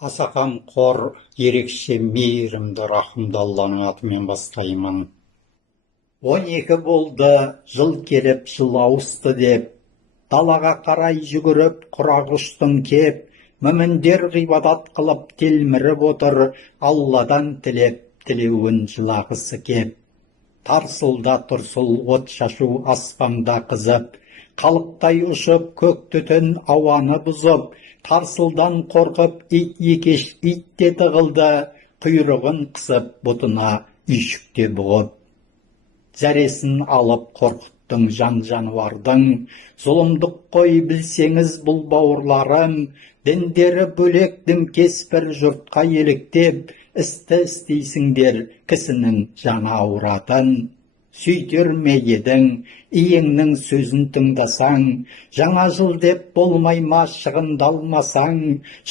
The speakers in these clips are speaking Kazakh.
Асақан қор ерекше мейірімді рахымды Алланың атымен бастаймын. 12 болды, жыл келіп жыл ауысты деп, далаға қарай жүгіріп құрақ ұштың кеп, мүміндер ғибадат қылып телміріп отыр, Алладан тілеп тілеуін жылағысы кеп. Тарсылда тұрсыл от шашу аспанда қызып, қалықтай ұшып көк түтін ауаны бұзып, тарсылдан қорқып ит екеш ит те тығылды, құйрығын қысып бұтына үйшікте бұғып. Зәресін алып қорқыттың жан жануардың, зұлымдық қой білсеңіз бұл бауырларым, діндері бөлек дімкес бір жұртқа еліктеп, істі істейсіңдер кісінің жаны ауыратын. Сөйтер ме едің, иеңнің сөзін тыңдасаң, жаңа жыл деп болмай ма шығындалмасаң,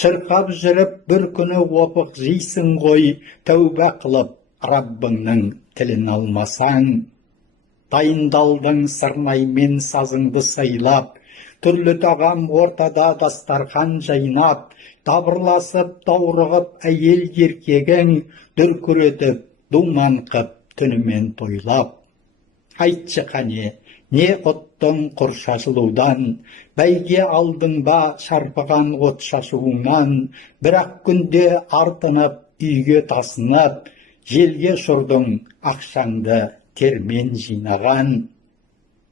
шырқап жүріп бір күні опық жейсің ғой, тәубә қылып Раббыңның тілін алмасаң. Дайындалдың сырнаймен сазыңды сайлап, түрлі тағам ортада дастархан жайнап, дабырласып даурығып әйел еркегің, дүркіретіп думан қып түнімен тойлап. Айтшы қане, не ұттың құр шашылудан, бәйге алдың ба шарпыған от шашуыңнан, бірақ күнде артынып, үйге тасынып, желге ұшырдың ақшаңды термен жинаған.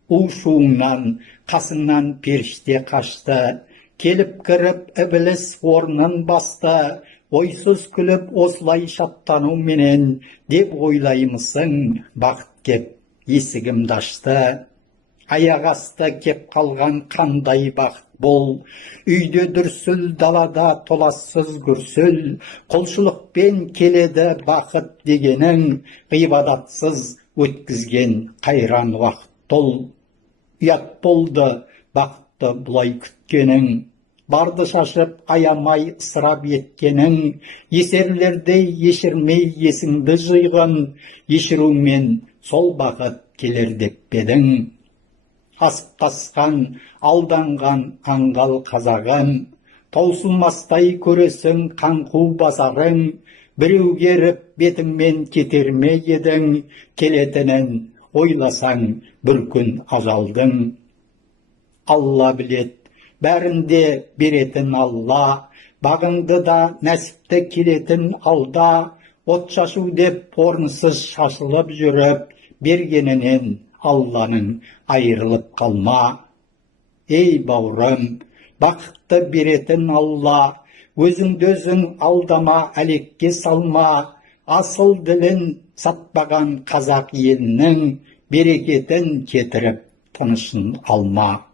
У-шуыңнан, қасыңнан періште қашты, келіп кіріп ібіліс орнын басты, ойсыз күліп осылай шаттану менен, деп ойлаймысың, бақыт кеп есігімді ашты. Аяқ асты кеп қалған қандай бақыт бұл, үйде дүрсіл, далада толассыз гүрсіл, құлшылықпен келеді бақыт дегенің, ғибадатсыз өткізген қайран уақыт тұл. Ұят болды бақытты бұлай күткенің, барды шашып аямай ысырап еткенің, есерлерді ешірмей есіңді жиғын, ешірумен сол бақыт келер деп бедің. Асып қасқан, алданған аңғал қазағын, таусылмастай көресің қаңқу базарың, біреу керіп бетіңмен кетер ме едің, келетінін ойласаң бір күн ажалдың. Алла білет, бәрінде беретін Алла, бағыңды да нәсіпті келетін алда, от шашу деп орнысыз шашылып жүріп, бергенінен Алланың айырылып қалма. Ей бауырым, бақытты беретін Алла, өзіңді өзің алдама, әлекке салма, асыл ділін сатпаған қазақ елінің берекетін кетіріп тынышын алма.